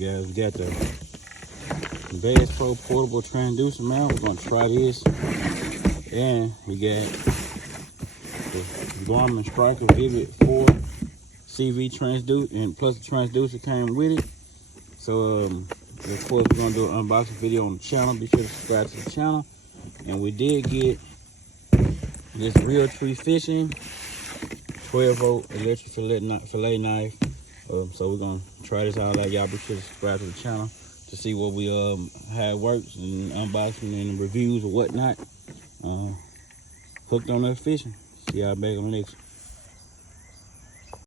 Alright guys, we got the Bass Pro portable transducer, man. We're gonna try this. And we got the Garmin Striker Vivid 4 CV transducer, and plus the transducer came with it. So of course we're gonna do an unboxing video on the channel. Be sure to subscribe to the channel. And we did get this Real Tree Fishing 12-volt electric fillet knife. So we're gonna try this out. Like, y'all be sure to subscribe to the channel to see what we how it works, and unboxing and reviews or whatnot. Hooked on that fishing. See y'all back on the next one.